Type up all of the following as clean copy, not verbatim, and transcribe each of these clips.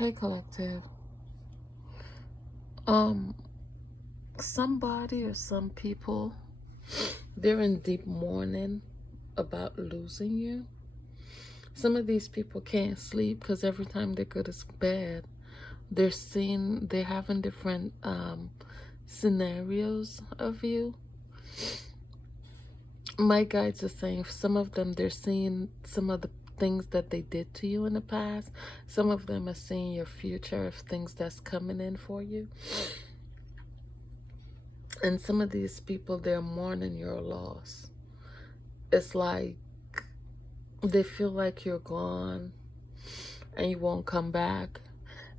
Hey, collective. Um, Somebody or some people, they're in deep mourning about losing you. Some of these people can't sleep because every time they go to bed, they're having different scenarios of you. My guides are saying some of them, they're seeing some of the things that they did to you in the past. Some of them are seeing your future of things that's coming in for you. And some of these people, they're mourning your loss. It's like they feel like you're gone and you won't come back.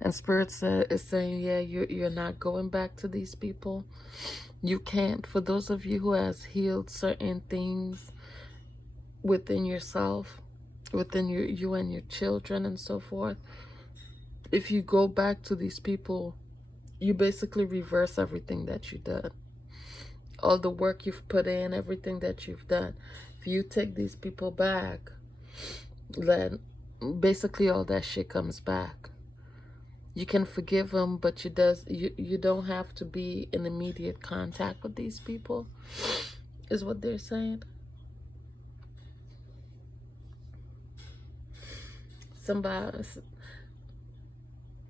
And Spirit is saying, yeah, you're not going back to these people. You can't. For those of you who has healed certain things within yourself, within you and your children and so forth, if you go back to these people, you basically reverse everything that you did. All the work you've put in, everything that you've done. If you take these people back, then basically all that shit comes back. You can forgive them, but you don't have to be in immediate contact with these people, is what they're saying.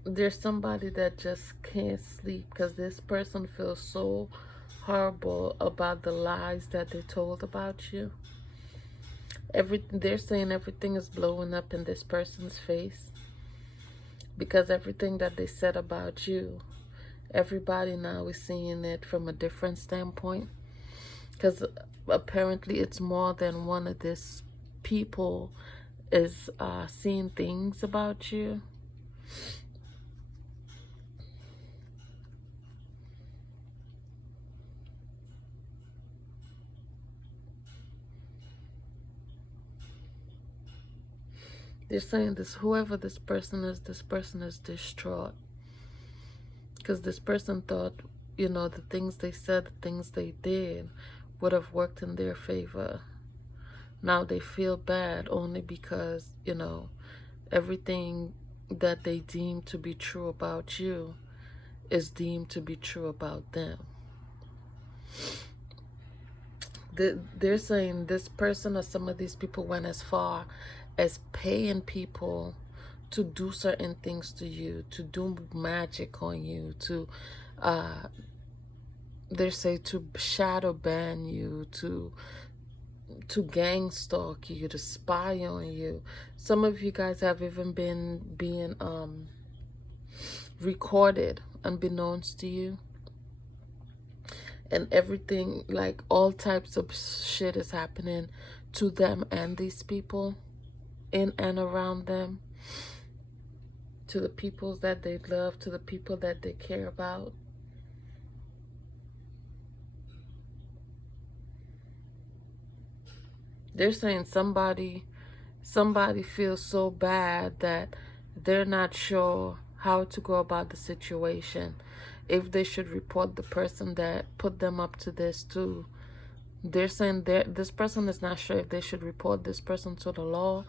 There's somebody that just can't sleep because this person feels so horrible about the lies that they told about you. They're saying everything is blowing up in this person's face because everything that they said about you, everybody now is seeing it from a different standpoint, because apparently it's more than one of these people is seeing things about you. They're saying whoever this person is distraught. Because this person thought, the things they said, the things they did would have worked in their favor. Now they feel bad only because, everything that they deem to be true about you is deemed to be true about them. They're saying this person or some of these people went as far as paying people to do certain things to you, to do magic on you, to they say to shadow ban you, to gang stalk you, to spy on you. Some of you guys have even been being recorded unbeknownst to you. And everything, like all types of shit is happening to them and these people in and around them, to the people that they love, to the people that they care about. They're saying somebody feels so bad that they're not sure how to go about the situation. If they should report the person that put them up to this too. They're saying this person is not sure if they should report this person to the law,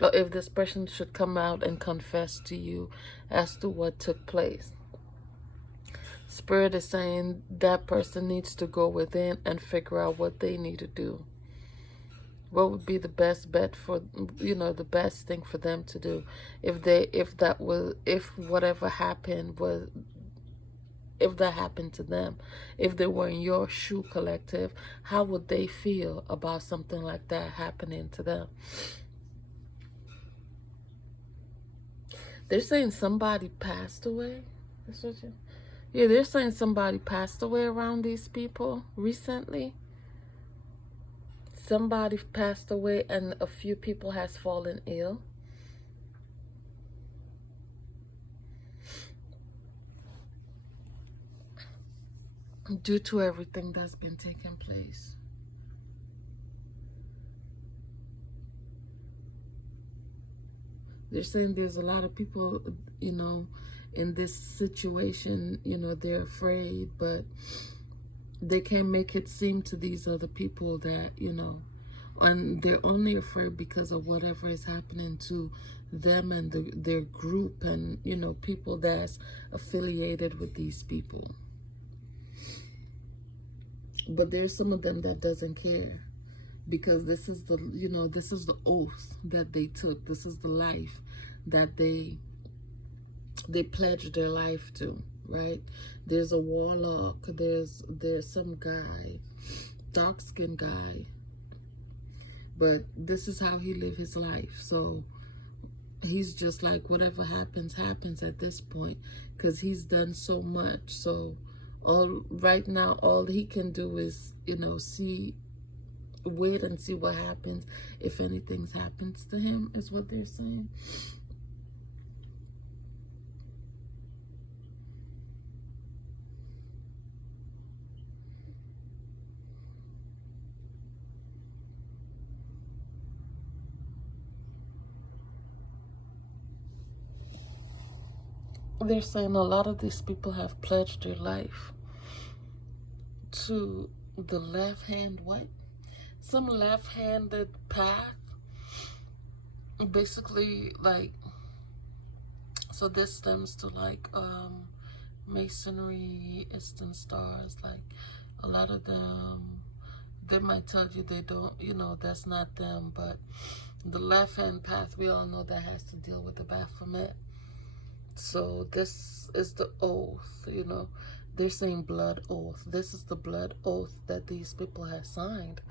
or if this person should come out and confess to you as to what took place. Spirit is saying that person needs to go within and figure out what they need to do. What would be the best bet for, the best thing for them to do? If whatever happened was, if that happened to them, if they were in your shoe, collective, how would they feel about something like that happening to them? They're saying somebody passed away. Yeah, they're saying somebody passed away around these people recently. Somebody passed away and a few people has fallen ill. Due to everything that's been taking place. They're saying there's a lot of people, in this situation, they're afraid, but they can't make it seem to these other people that, and they're only afraid because of whatever is happening to them and their group, and you know, people that's affiliated with these people. But there's some of them that doesn't care, because this is the, you know, this is the oath that they took. This is the life that they pledged their life to, right? There's a warlock, there's some guy, dark-skinned guy, but this is how he lived his life. So he's just like, whatever happens, happens at this point, because he's done so much. So all right now, all he can do is, you know, wait and see what happens, if anything happens to him, is what they're saying. They're saying a lot of these people have pledged their life to the left hand, what? Some left-handed path. Basically, like, so this stems to like Masonry, Eastern Stars. Like, a lot of them, they might tell you they don't, you know, that's not them. But the left-hand path, we all know that has to deal with the Baphomet. So this is the oath, you know. They're saying blood oath. This is the blood oath that these people have signed.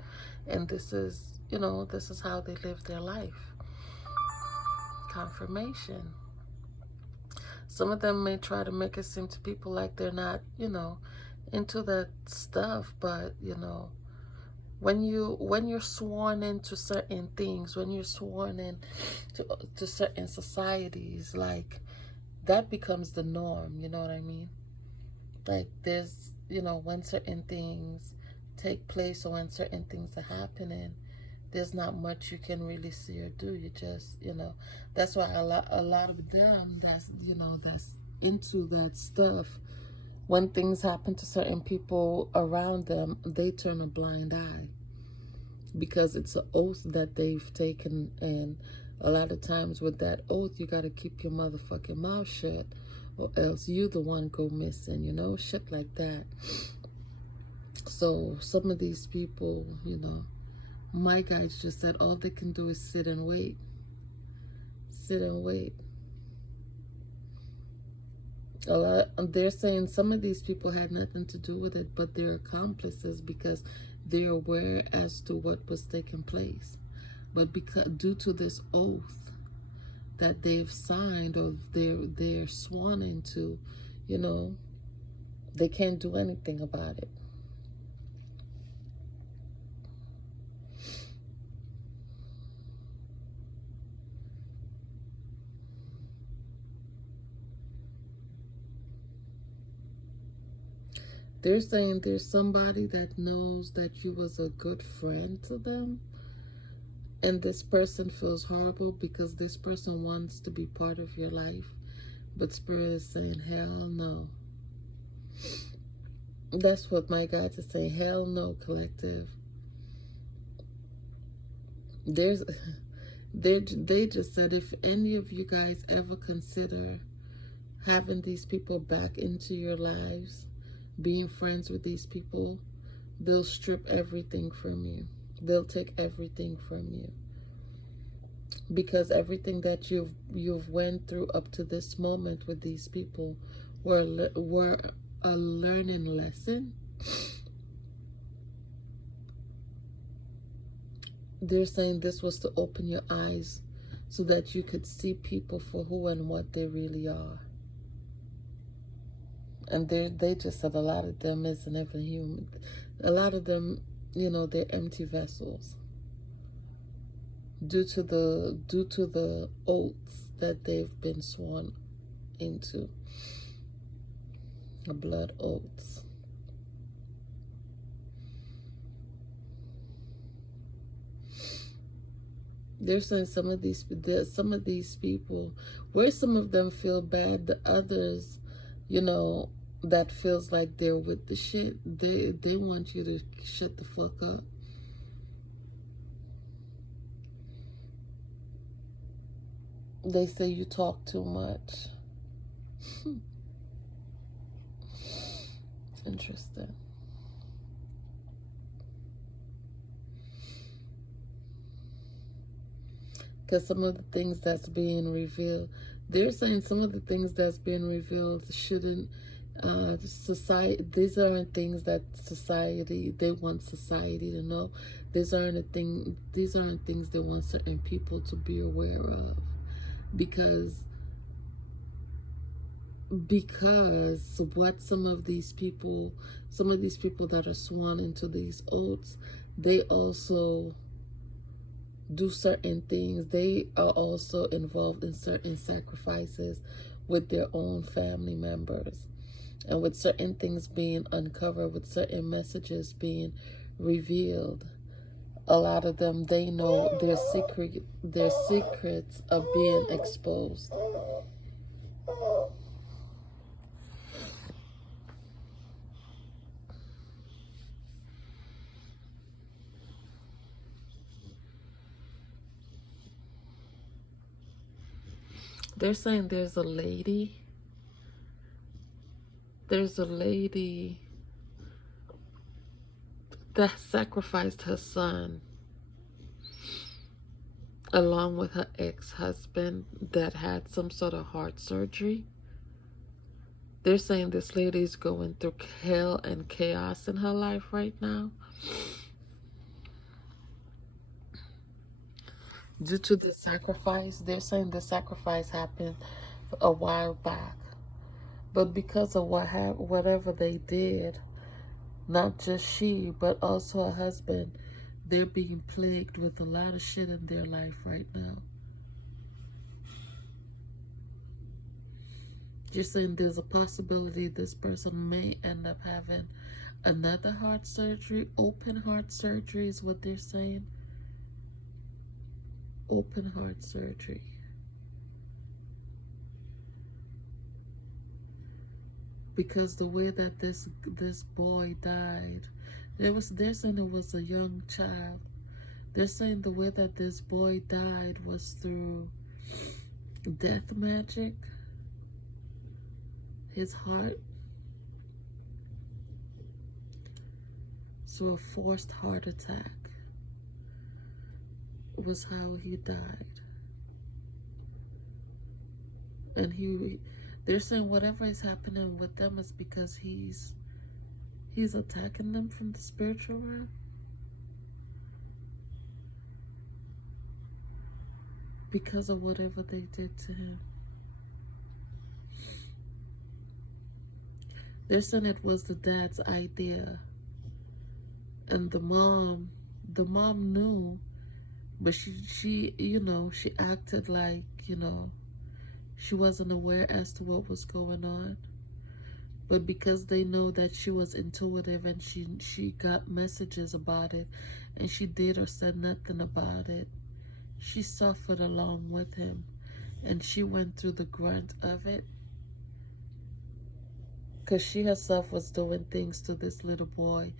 And this is, you know, this is how they live their life. Confirmation. Some of them may try to make it seem to people like they're not, you know, into that stuff. But, you know, when you're sworn into certain things, when you're sworn in to certain societies, like, that becomes the norm, you know what I mean? Like, there's, you know, when certain things take place or when certain things are happening, there's not much you can really see or do. You just, you know, that's why a lot of them that's, you know, that's into that stuff, when things happen to certain people around them, they turn a blind eye, because it's an oath that they've taken. And a lot of times with that oath, you got to keep your motherfucking mouth shut, or else you the one go missing, you know, shit like that. So some of these people, you know, my guys just said all they can do is sit and wait. Sit and wait. They're saying some of these people had nothing to do with it, but they're accomplices, because they're aware as to what was taking place. But because due to this oath that they've signed, or they're sworn into, you know, they can't do anything about it. They're saying there's somebody that knows that you was a good friend to them, and this person feels horrible because this person wants to be part of your life, but Spirit is saying, hell no. That's what my guides are saying. Hell no, collective. They just said, if any of you guys ever consider having these people back into your lives, being friends with these people, they'll strip everything from you. They'll take everything from you, because everything that you've went through up to this moment with these people were a learning lesson. They're saying this was to open your eyes so that you could see people for who and what they really are. And they just said a lot of them isn't even human. A lot of them, you know, they're empty vessels, due to the oaths that they've been sworn into, the blood oaths. They're saying some of these people, where some of them feel bad, the others, you know, that feels like they're with the shit, they want you to shut the fuck up. They say you talk too much. Interesting. Because some of the things that's being revealed, they're saying some of the things that's being revealed shouldn't, society, these aren't things that society, they want society to know. These aren't things they want certain people to be aware of. Because what some of these people that are sworn into these oaths, they also do certain things. They are also involved in certain sacrifices with their own family members, and with certain things being uncovered, with certain messages being revealed. A lot of them, they know their secrets are being exposed. They're saying there's a lady that sacrificed her son along with her ex-husband that had some sort of heart surgery. They're saying this lady is going through hell and chaos in her life right now due to the sacrifice. They're saying the sacrifice happened a while back, but because of whatever they did, not just she, but also her husband, they're being plagued with a lot of shit in their life right now. Just saying there's a possibility this person may end up having another heart surgery. Open heart surgery is what they're saying. Open heart surgery. Because the way that this boy died, they're saying it was a young child. They're saying the way that this boy died was through death magic. His heart. So a forced heart attack was how he died. And they're saying whatever is happening with them is because he's attacking them from the spiritual realm. Because of whatever they did to him. They're saying it was the dad's idea. And the mom knew, but she acted like, she wasn't aware as to what was going on. But because they know that she was intuitive and she got messages about it, and she did or said nothing about it, she suffered along with him, and she went through the grunt of it. Because she herself was doing things to this little boy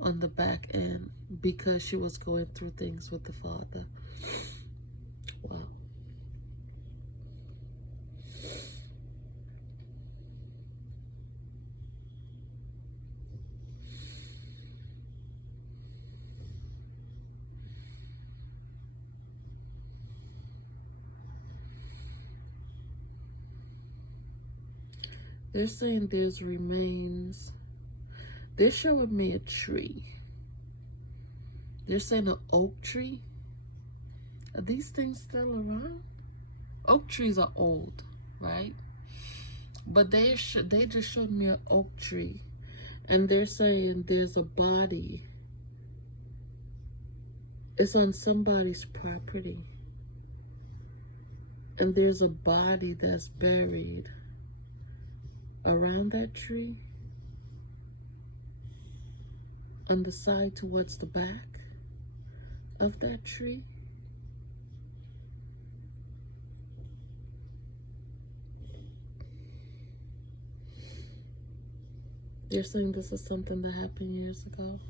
on the back end because she was going through things with the father. Wow. They're saying there's remains. They're showing me a tree. They're saying an oak tree. Are these things still around? Oak trees are old, right? But they just showed me an oak tree. And they're saying there's a body. It's on somebody's property. And there's a body that's buried around that tree, on the side towards the back of that tree. They're saying this is something that happened years ago.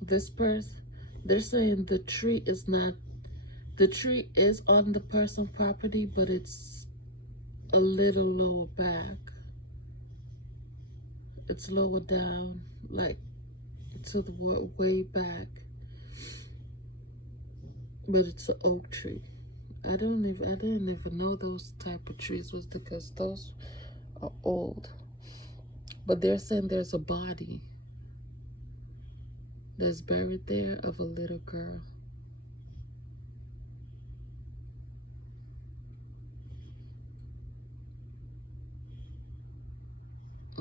This person, they're saying the tree is not The tree is on the person's property, but it's a little lower back. It's lower down, like to the way back. But it's an oak tree. I didn't even know those type of trees was, because those are old. But they're saying there's a body that's buried there of a little girl.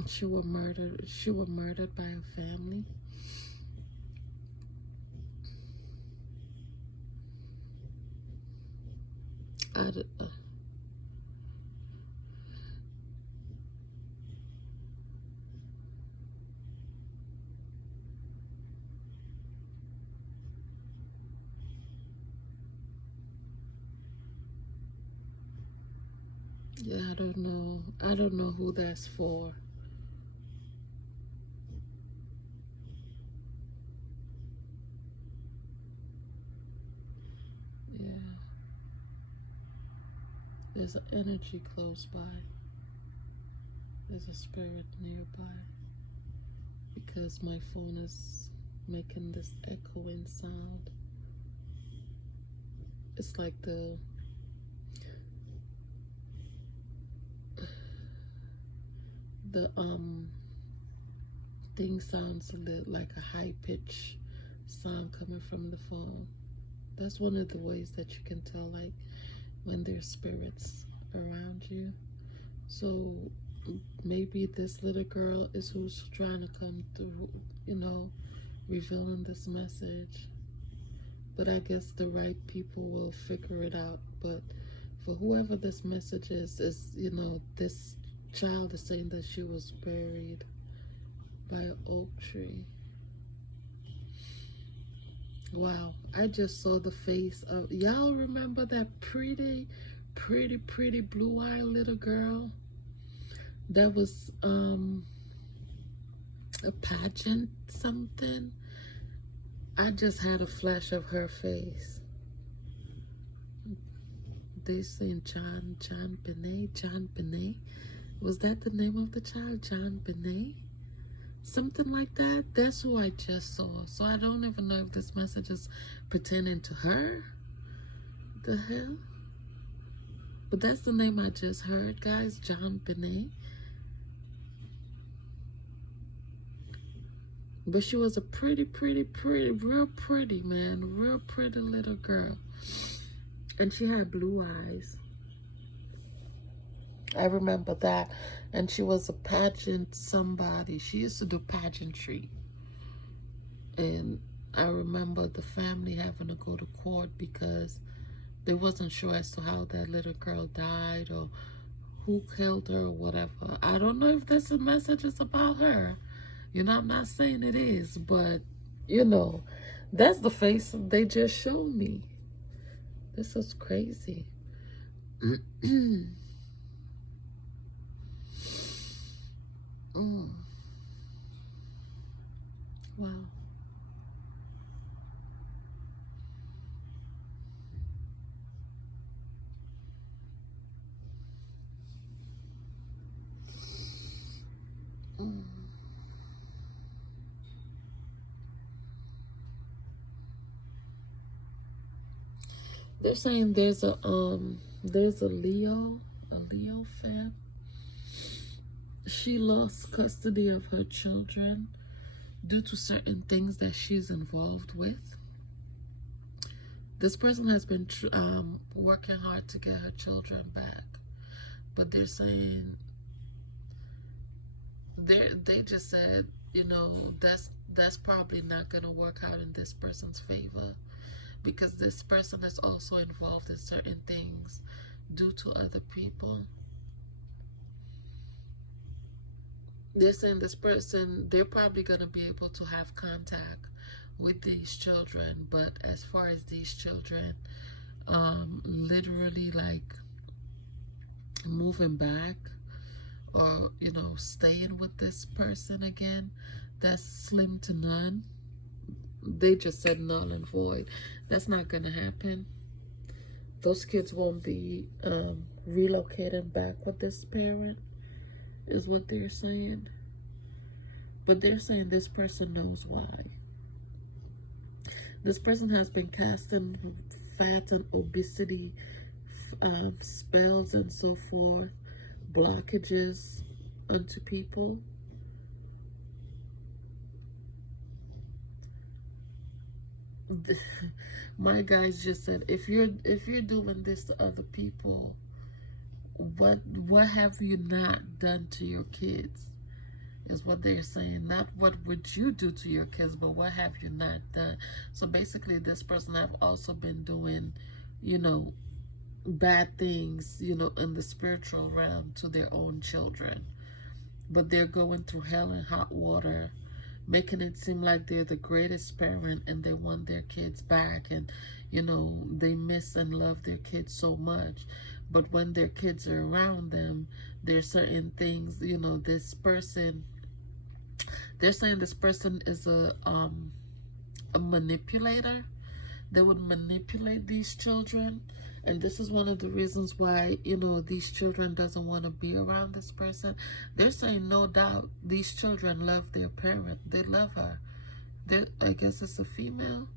She was murdered. She was murdered by her family. Yeah, I don't know. I don't know who that's for. Yeah. There's an energy close by. There's a spirit nearby. Because my phone is making this echoing sound. It's like the thing sounds a little like a high pitch sound coming from the phone. That's one of the ways that you can tell, like, when there's spirits around you. So maybe this little girl is who's trying to come through, you know, revealing this message. But I guess the right people will figure it out. But for whoever this message is, you know, this child is saying that she was buried by an oak tree. Wow, I just saw the face of, y'all remember that pretty blue-eyed little girl that was a pageant something? I just had a flash of her face. They saying John Benet. Was that the name of the child? John Benet? Something like that. That's who I just saw. So I don't even know if this message is pertaining to her. The hell? But that's the name I just heard, guys. John Benet. But she was a pretty, real pretty, man. Real pretty little girl. And she had blue eyes. I remember that. And she was a pageant somebody. She used to do pageantry. And I remember the family having to go to court because they wasn't sure as to how that little girl died or who killed her or whatever. I don't know if this message is about her. You know, I'm not saying it is, but, you know, that's the face they just showed me. This is crazy. Wow. They're saying there's a Leo fan. She lost custody of her children due to certain things that she's involved with. This person has been working hard to get her children back, but they're saying they just said, you know, that's probably not gonna work out in this person's favor, because this person is also involved in certain things due to other people. They're saying this person, they're probably going to be able to have contact with these children, but as far as these children literally like moving back or, you know, staying with this person again, that's slim to none. They just said null and void. That's not going to happen. those kids won't be relocating back with this parent, is what they're saying. But they're saying this person knows why. This person has been casting fat and obesity spells and so forth, blockages onto people. My guys just said, if you're doing this to other people, what have you not done to your kids, is what they're saying. Not what would you do to your kids, but what have you not done. So basically this person have also been doing, you know, bad things, you know, in the spiritual realm to their own children, but they're going through hell and hot water, making it seem like they're the greatest parent and they want their kids back, and you know, they miss and love their kids so much. But when their kids are around them, there's certain things, you know, this person, they're saying this person is a manipulator. They would manipulate these children, and this is one of the reasons why, you know, these children doesn't want to be around this person. They're saying no doubt these children love their parent. They love her. I guess it's a female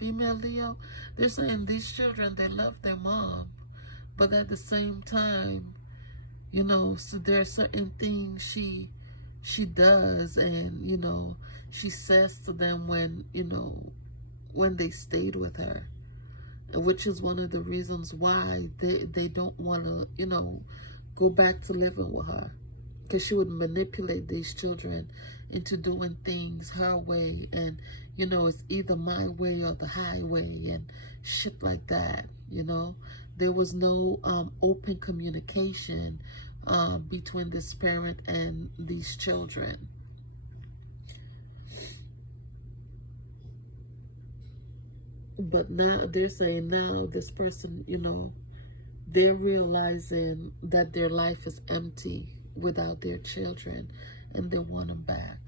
Leo. They're saying these children, they love their mom, but at the same time, you know, so there are certain things she does, and you know, she says to them when, you know, when they stayed with her, which is one of the reasons why they don't want to, you know, go back to living with her, because she would manipulate these children into doing things her way, and you know, it's either my way or the highway and shit like that. You know, there was no open communication between this parent and these children. But now they're saying now this person, you know, they're realizing that their life is empty without their children, and they want them back.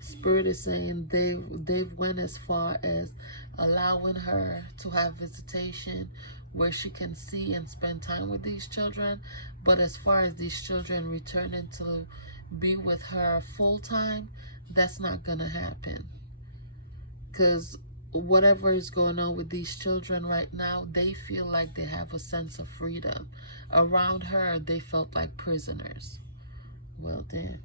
Spirit is saying they've went as far as allowing her to have visitation where she can see and spend time with these children. But as far as these children returning to be with her full time, that's not gonna happen. Because whatever is going on with these children right now, they feel like they have a sense of freedom. Around her, they felt like prisoners. Well then.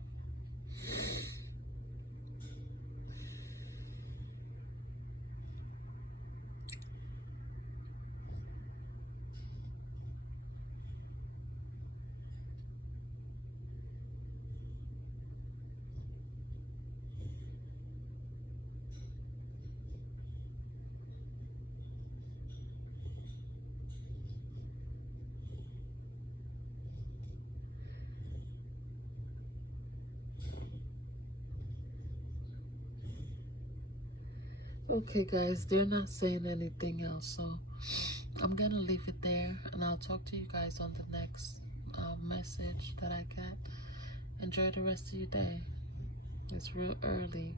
Okay, guys, they're not saying anything else, so I'm going to leave it there, and I'll talk to you guys on the next message that I get. Enjoy the rest of your day. It's real early.